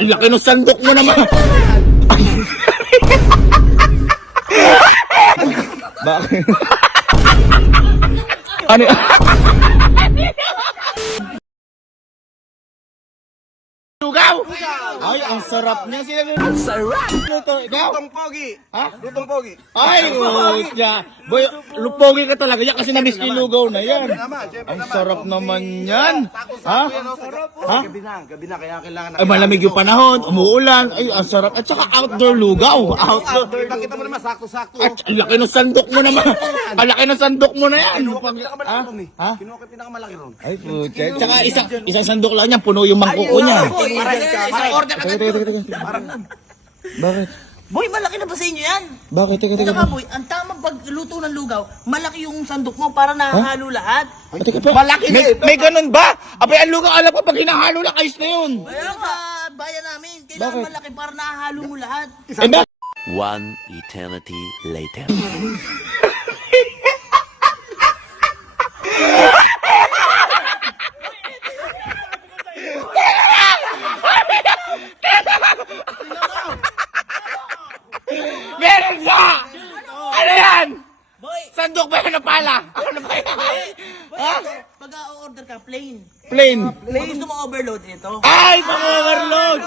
Ang laki ng sandok mo naman. Bakit? Ano? Lugaw! Ay, ang sarap niya. Ang sarap! Luto, ikaw? Lutong pogi. Ha? Lutong pogi. Ay, niya. Boy, lupogi ka talaga yan kasi na-miss ko yung lugaw na yan. Ang sarap naman yan. Ha? Ha? Gabi na, kaya kailangan Ay, malamig yung panahon, umuulan. Ay, ang sarap. At saka outdoor lugaw. Outdoor. Kita mo naman, sakto-sakto. At ang laki ng sandok mo naman. Ang laki ng sandok mo na yan. Ha? Ha? Kinuha ko yung pinakamalaki ron. Ay, puti. Tsaka isang sandok lang yan, puno yung mangkuko niya. Isang order ka Teka. Bakit? Boy, malaki na ba sa inyo yan? Bakit? Teka. Saka boy, ang tamang pagluto ng lugaw, malaki yung sandok mo para nakahalo lahat. Teka pa. Malaki may ganun ba? Abay, ang lugaw, alam ko, pag hinahalo lang, ayos na yun. Kaya sa bayan namin, kailangan Bakit? malaki para nakahalo mo lahat. Eh, bakit? One eternity later. Meron ka! Ano yan? Boy, Sandok ba yan na pala? Ano ba yan? boy, Ha? pag order ka, plain. Plain. Pag gusto mo overload, ito. Ay, pang-overload!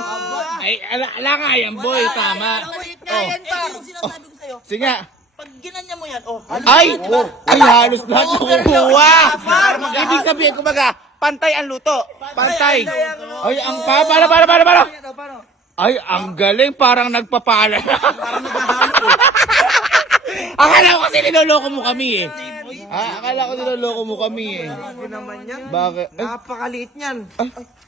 Ay, ala nga yan, boy. Tama. Ito yung sinasabi ko sa'yo. Sige nga. Pag ginanya mo yan, halos Ay! lahat, diba? Ay, halos lahat nakukuha! Ibig sabihin, kumbaga, pantay ang luto. Pantay. Ay, ang para. Ay, ang galing. Parang nagpapala. Akala ko kasi niloloko mo kami eh. Akala ko niloloko mo kami eh. Hindi naman yan. Bakit? Ay, Napakaliit niyan.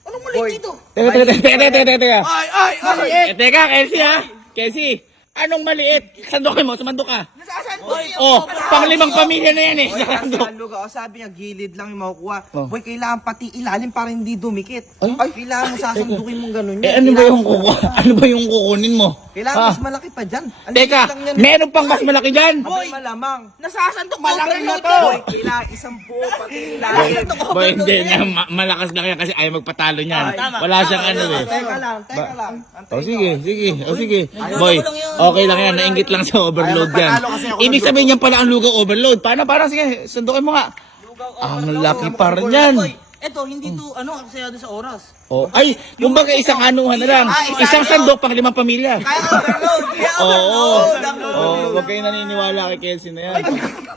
Anong mali dito? teka. Ay! Teka, Kelsey ha? Kelsey, anong maliit? Sandokin mo, sumandok ka. Nasaan? Boy, Oh, pang-limang pamilya na yan eh. Boy, kasi Sandok. ang lugaw, sabi niya, gilid lang yung makukuha. Oh. Boy, kailangan pati ilalim para hindi dumikit. Ay. Kailangan mo sasandukin mong ganun Eh, yan. ano ba yung kukunin mo? Kailangan Ha? mas malaki pa dyan. Ang Teka, liit lang yan. meron pang mas malaki dyan. Boy, malamang. nasasandok mo Malaki na overload to. yan. Boy, kailangan isang buo pati ilalim. Boy, hindi na, malakas lang yan kasi ayaw magpatalo niyan. Wala siyang ano eh. Teka lang. O sige. Boy, okay lang yan, nainggit lang sa overload yan. Ibig sabihin niyan pala ang lugaw overload. Parang sige, sundukin mo nga. Ang laki pa rin yan. Boy, ito, hindi to, kasayado sa oras. Oh, ay, kumbaga isang anuhan na lang. Isang sandok pang 5 pamilya. Kaya overload. Oo. Oh, wag kayo naniniwala kay Kelsey na yan.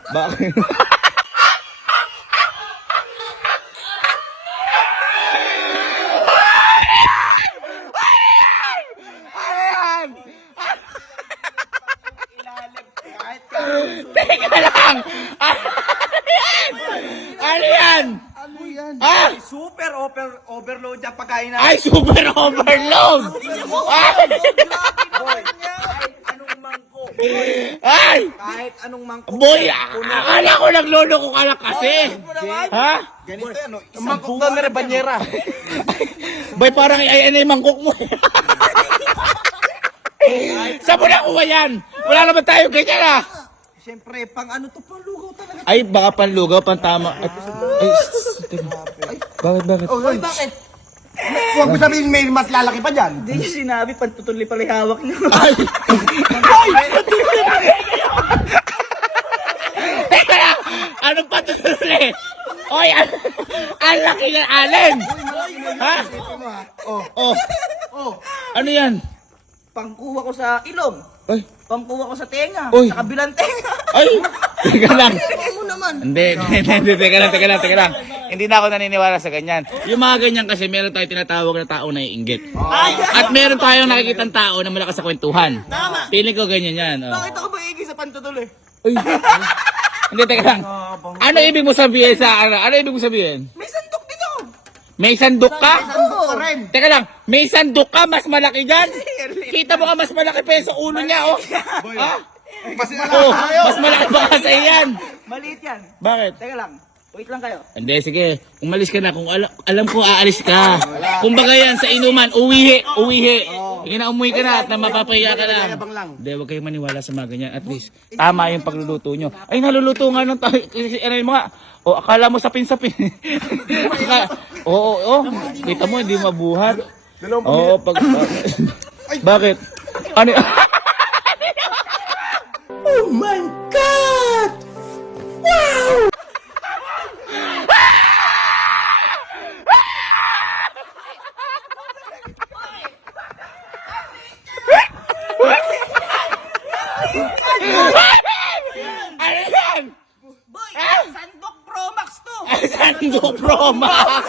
Bakit? Ayan! Teka lang! Ano yan? Ano yan? Ah! Super overload yung pagkain na. Ay, super overload! Ay! Boy, kahit anong mangkok. Ay! Kahit anong mangkok. Boy, akala ko nagloloko ka lang kasi. Ha? Ganito yan, no? Isang mangkok na meron banyera. Boy, parang ay yung mangkok mo. Saan mo nakuha yan? Wala naman tayo ganyan ah. Siyempre, pang ano to, pang lugaw talaga. Ay, baka panlugaw, pantama. Ay, bakit? Boy, bakit? Huwag mo sabihin may mas lalaki pa dyan. Hindi niyo sinabi, pantutuloy pala yung hawak niyo. Ay! Teka lang! Anong patutuloy? Oy, ang laki ng alin! Ha? Oh. Ano yan? Pangkuha ko sa ilong. Ay! Pangkuha ko sa tenga. Uy. Sa kabilang tenga. Ay! Teka lang. Ano mo naman? Hindi, teka lang. Hindi na ako naniniwala sa ganyan. Yung mga ganyan kasi meron tayong tinatawag na tao na iinggit. At meron tayong nakikitang tao na malakas sa kwentuhan. Tama. Feeling ko ganyan yan. Oh. Bakit ako ba igig sa pantutuloy? Ay. Hindi, teka lang. Ano ibig mo sabihin sa ano? Ano ibig mo sabihin? May sandok dito. May sandok ka? Oo. Teka lang, may sandok ka, mas malaki dyan? Kita mo ka mas malaki pa yun sa ulo niya, oh. Ha? Mas Oh, mas malaki pa kasi yan. Maliit yan. Bakit? Teka lang. Wait lang kayo. Hindi, sige. Umalis ka na. Kung alam ko, aalis ka. Kumbaga yan, sa inuman, uwihi. Sige na, umuwi ka na at na mapapahiya ka lang. Hindi, huwag kayong maniwala sa mga ganyan. At least, tama yung pagluluto nyo. Ay, naluluto nga nung tayo. Ano yung mga, o, akala mo sapin-sapin. Oo. Kita mo, hindi mabuhat. Oo, pag... Bakit? Ano y- Oh my God! Wow! Ano yan? Boy, Sandok Pro Max to! Sando Pro Max!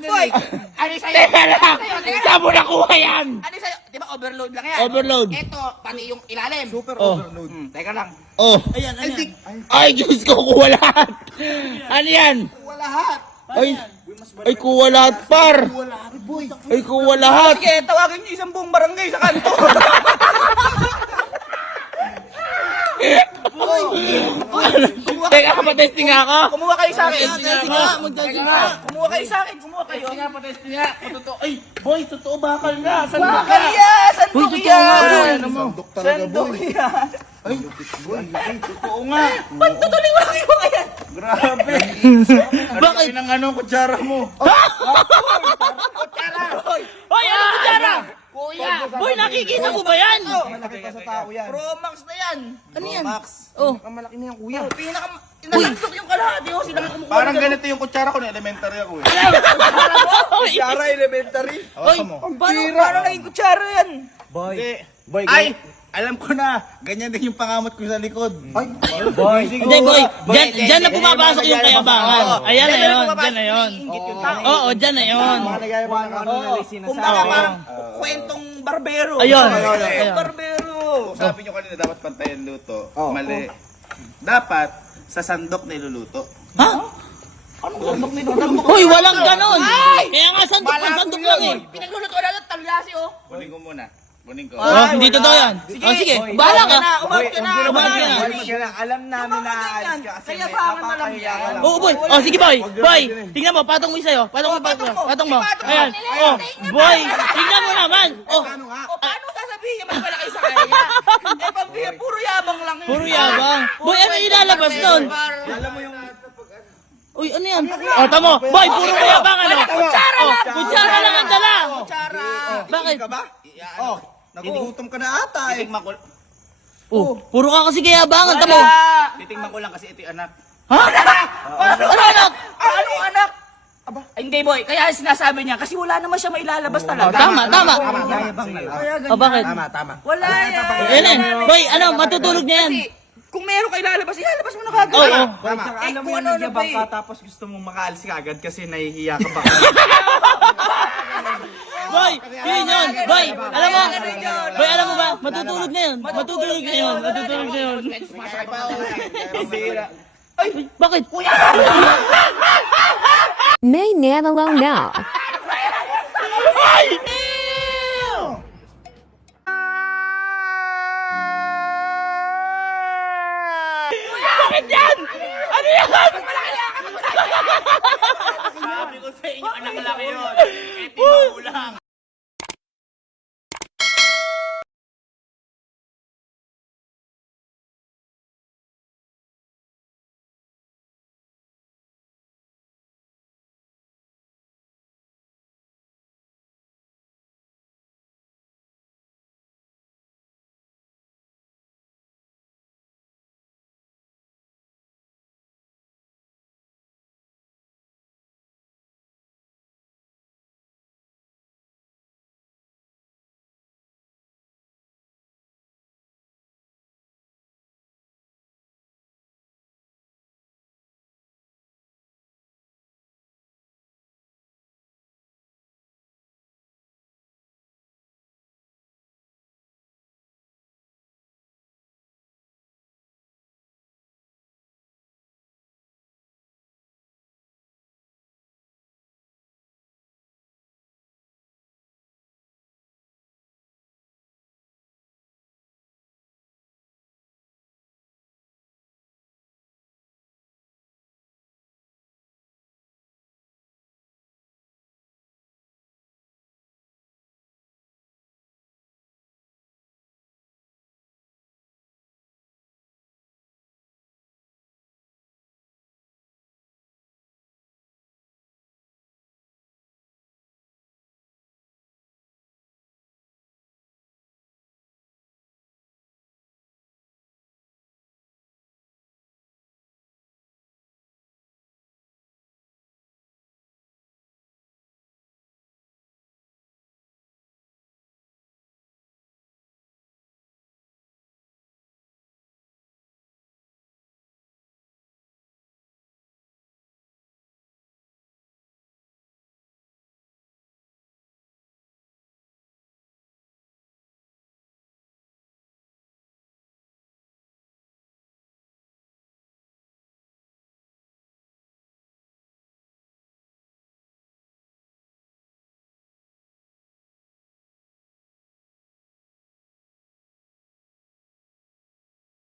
Boy, ano sa'yo? Teka lang! Saan mo nakuha yan? Ano sa'yo? Di ba overload lang yan? Overload. Ito, pati yung ilalim. Super Oh. overload. Teka lang. Oh. Ayan, ayan. Ay, Diyos ko, kuha lahat. Ano yan? Lahat. Ay, kuha lahat, par. Ay, kuha lahat. Sige, tawagin niyo isang buong barangay sa kanto. Teka, patesting nga ako. Kumuha kayo sa akin. Magtesting nga. Kumuha kayo sa akin. Kumuha kayo. Patesting nga. Totoo. Ay, boy, totoo bakal nga. Saan Bakal yan! Sandok yan! Ano mo? Sandok talaga, Sandok boy. yan! Totoo nga. Ba't tutuloy mo kayo kaya? Grabe. Bakit? Ang ano, kutsara mo. Hoy, ano kutsara? Kuya! Boy, nakikita mo ba yan? Malaki pa sa tao yan. Pro Max na yan! Ano yan? Max. Oh. Malaki na yan, kuya. Nasandok yung kalahati oh. Sila nga kumukuha. Parang ganito yung kutsara ko na elementary ako eh. Kutsara elementary? Hoy, Paano naging kutsara yan? Boy. Ay, alam ko na. Ganyan din yung pangamot ko sa likod. Ay, Hindi, boy. Diyan na pumapasok yung kayabangan. Ayan na yun. Diyan na yun. Ingit yung tao. Oo, diyan na yun. Kumbaga parang kwentong barbero. Ayun. Kwentong barbero. Sabi nyo kanina dapat pantayan luto. Mali. Dapat sa sandok niluluto. Ha? Anong sandok nito? Hoy, walang ganon. Kaya nga sandok lang eh. Pinagluluto na lang talyasi oh. Kunin ko muna. Kunin ko. Oh, hindi totoo yan. Oh, sige. Bahala ka. Umabot ka na. Umabot ka na. Alam namin na aalis ka kasi Kaya bangan na lang yan. Oo, boy. Oh, sige, boy. Boy, tingnan mo. Patong mo yung sa'yo. Patong mo. Patong mo. Ayan. Oh, boy. Tingnan mo naman. Oh, O paano sasabihin mas malaki sa kanya? Eh pambihira, puro yabang lang yun. puro yabang. Boy, ano ilalabas nun? alam mo yung Uy, ano yan? Oh, tamo. Boy, puro yabang ano? Kutsara lang. Kutsara lang ang dala. Kutsara. Bakit? Oh, nagugutom ka na ata eh. Titikman ko, Oh, puro ka kasi kayabangan. Tamo. titikman ko lang kasi ito yung anak. Ha? Ano anak? Ano anak? Ay, hindi boy, kaya sinasabi niya kasi wala naman siya mailalabas talaga. Tama. Oh, bakit? Tama. Wala yan. Yan. Boy, ano, matutulog niya yan. Kasi kung meron ka ilalabas, ilalabas mo na kagad. Oo. Alam mo ano na ba eh. tapos gusto mong makaalis ka agad kasi nahihiya ka baka. Boy, yun yun. Boy, alam mo. Boy, alam mo ba? Matutulog na yun. Matutulog na yun. Ay, bakit? May Nanalo now.